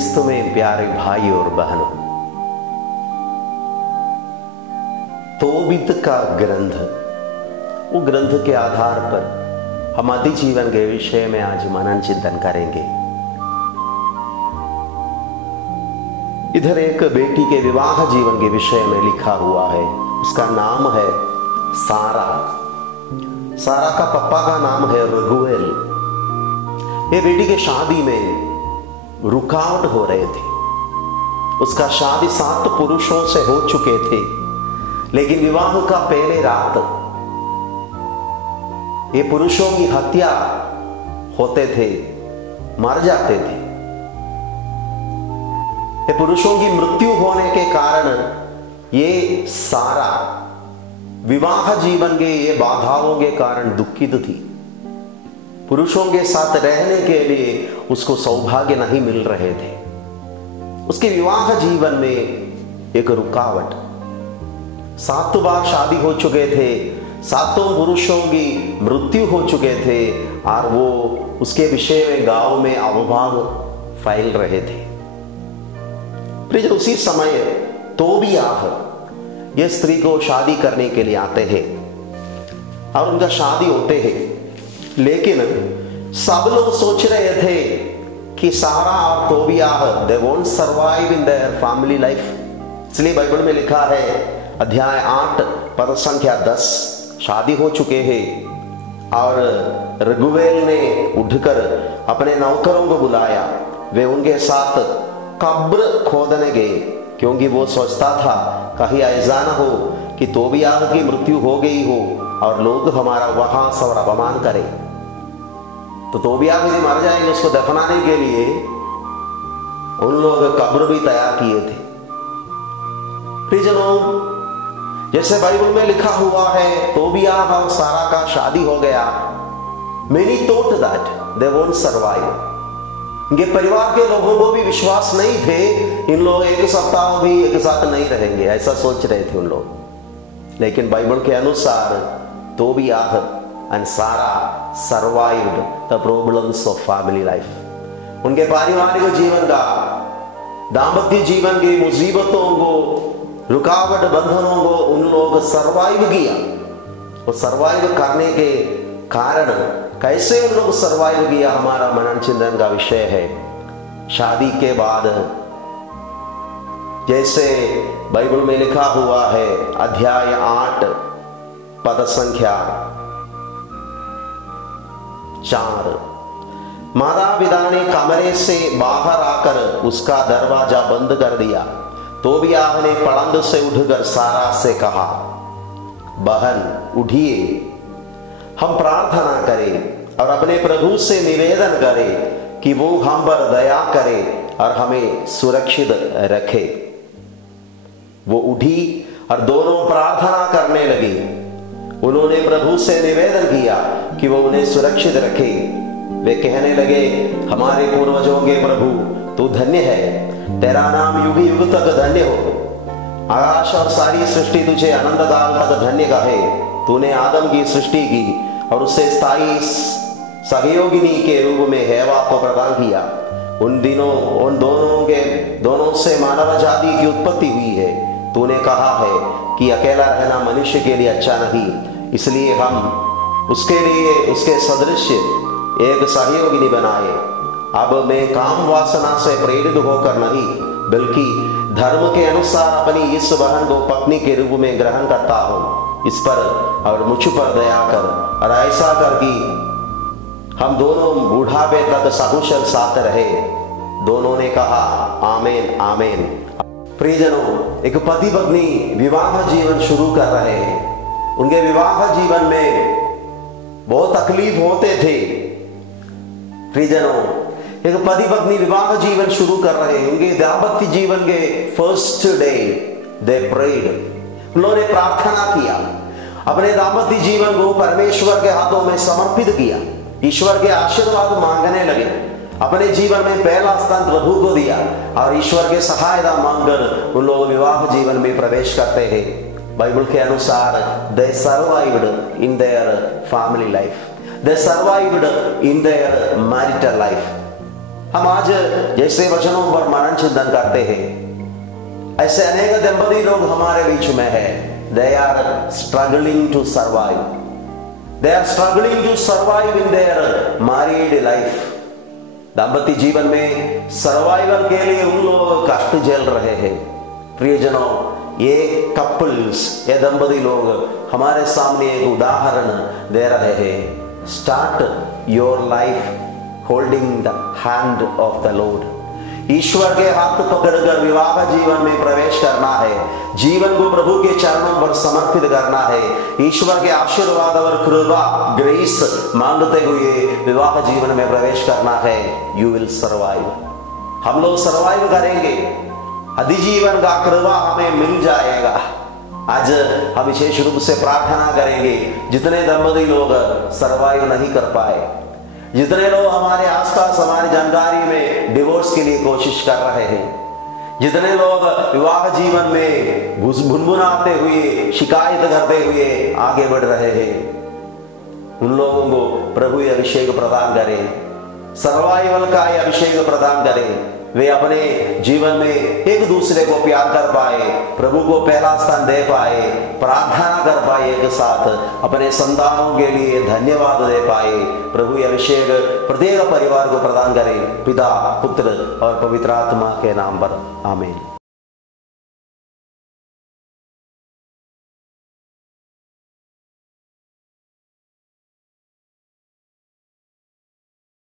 क्रिस्तु में प्यारे भाई और बहनों, तोबीत का ग्रंथ, वो ग्रंथ के आधार पर हम आदि जीवन के विषय में आज मनन चिंतन करेंगे। इधर एक बेटी के विवाह जीवन के विषय में लिखा हुआ है। उसका नाम है सारा। सारा का पापा का नाम है रघुवेल। ये बेटी के शादी में रुकावट हो रहे थे। उसका शादी 7 पुरुषों से हो चुके थे, लेकिन विवाह का पहले रात ये पुरुषों की हत्या होते थे, मर जाते थे। ये पुरुषों की मृत्यु होने के कारण ये सारा विवाह जीवन के ये बाधाओं के कारण दुखित थी। पुरुषों के साथ रहने के लिए उसको सौभाग्य नहीं मिल रहे थे। उसके विवाह जीवन में एक रुकावट। 7 बार शादी हो चुके थे, 7 पुरुषों की मृत्यु हो चुके थे और वो उसके विषय में गांव में अवभाग फैल रहे थे। फिर उसी समय तोबियाह ये स्त्री को शादी करने के लिए आते हैं और उनका शादी होते हैं, लेकिन सब लोग सोच रहे थे कि सारा और Tobijah they won't survive in their family life. इसलिए बाइबल में लिखा है, अध्याय 8 पद संख्या 10, शादी हो चुके हैं और रघुवेल ने उठकर अपने नौकरों को बुलाया। वे उनके साथ कब्र खोदने गए, क्योंकि वो सोचता था कहीं ऐसा न हो कि तोबियाह की मृत्यु हो गई हो और लोग हमारा वहां सवर अपमान करें। तो तोबियाह यदि मर जाएंगे, उसको दफनाने के लिए उन लोग कब्र भी तैयार किए थे। प्रियजनों, जैसे बाइबल में लिखा हुआ है, तोबियाह और सारा का शादी हो गया। Many thought that they won't survive। इनके परिवार के लोगों को भी विश्वास नहीं थे, इन लोग एक सप्ताह भी एक साथ नहीं रहेंगे, ऐसा सोच रहे थे उन लोग। लेकिन बाइबल के अनुसार तोबियाह एंड सारा survived the problems of family life. उनके पारिवारिक जीवन का, दाम्पत्य जीवन की मुसीबतों को, रुकावट बंधनों को उन लोग सर्वाइव किया। और सर्वाइव करने के कारण कैसे उन लोग सर्वाइव किया, हमारा मनन चिंतन का विषय है। शादी के बाद जैसे बाइबल में लिखा हुआ है, अध्याय 8 पद संख्या 4, माता पिता ने कमरे से बाहर आकर उसका दरवाजा बंद कर दिया। तोबियाह ने पलंग से उठकर सारा से कहा, बहन उठिए, हम प्रार्थना करें और अपने प्रभु से निवेदन करें कि वो हम पर दया करे और हमें सुरक्षित रखे। वो उठी और दोनों प्रार्थना करने लगी। उन्होंने प्रभु से निवेदन किया कि वो उन्हें सुरक्षित रखे। वे कहने लगे, हमारे पूर्वजों के प्रभु, तू धन्य है, तेरा नाम युग युग तक धन्य हो। आकाश और सारी सृष्टि तुझे अनंत काल तक धन्य कहे। तूने आदम की सृष्टि की और उससे स्थायी सहयोगिनी के रूप में हेवा को प्रदान किया। उन दिनों उन दोनों से मानव जाति की उत्पत्ति हुई है। तूने कहा है कि अकेला रहना मनुष्य के लिए अच्छा नहीं, इसलिए हम उसके लिए उसके सदृश एक सहयोगिनी बनाए। अब मैं काम वासना से प्रेरित होकर नहीं, बल्कि धर्म के अनुसार अपनी इस बहन को पत्नी के रूप में ग्रहण करता हूँ। इस पर और मुझ पर दया कर और ऐसा कर कि हम दोनों बुढ़ापे तक सकुशल साथ रहे। दोनों ने कहा, आमीन आमीन। प्रियजनों, एक पति पत्नी विवाह जीवन शुरू कर रहे हैं। उनके विवाह जीवन में बहुत तकलीफ होते थे। प्रियजनों, एक पति पत्नी विवाह जीवन शुरू कर रहे हैं। उनके दाम्पत्य जीवन के फर्स्ट डे दे प्रेड। उन्होंने प्रार्थना किया, अपने दाम्पत्य जीवन को परमेश्वर के हाथों में समर्पित किया, ईश्वर के आशीर्वाद मांगने लगे। अपने जीवन में पहला स्थान प्रभु को दिया और ईश्वर के सहायता मांगकर उन लोग विवाह जीवन में प्रवेश करते हैं। बाइबल के अनुसार they survived in their family life, they survived in their marital life. हम आज जैसे वचनों पर मनन चिंतन करते हैं, ऐसे अनेक दंपति लोग हमारे बीच में है। They are struggling to survive, they are struggling to survive in their married life. दाम्पत्य जीवन में सर्वाइवल के लिए उन लोग कष्ट झेल रहे हैं। प्रियजनों, ये कपल्स, ये दंपति लोग हमारे सामने एक उदाहरण दे रहे हैं। Start your life holding the hand of the lord. ईश्वर के हाथ पकड़कर विवाह जीवन में प्रवेश करना है। जीवन को प्रभु के चरणों पर समर्पित करना है। ईश्वर के आशीर्वाद और कृपा, ग्रेस मांगते हुए विवाह जीवन में प्रवेश करना है। You will survive. हम लोग सर्वाइव करेंगे, अधिजीवन का कृपा हमें मिल जाएगा। आज हम विशेष रूप से प्रार्थना करेंगे, जितने दंपति लोग सर्वाइव नहीं कर पाए, जितने लोग हमारे आसपास हमारी जानकारी में डिवोर्स के लिए कोशिश कर रहे हैं, जितने लोग विवाह जीवन में भुनभुनाते हुए, शिकायत करते हुए आगे बढ़ रहे हैं, उन लोगों को प्रभु ये अभिषेक प्रदान करे, सर्वाइवल का ये अभिषेक प्रदान करे। वे अपने जीवन में एक दूसरे को प्यार कर पाए, प्रभु को पहला स्थान दे पाए, प्रार्थना कर पाए, एक साथ अपने संतानों के लिए धन्यवाद दे पाए। प्रभु ये अभिषेक प्रत्येक परिवार को प्रदान करे, पिता, पुत्र और पवित्र आत्मा के नाम पर। आमीन।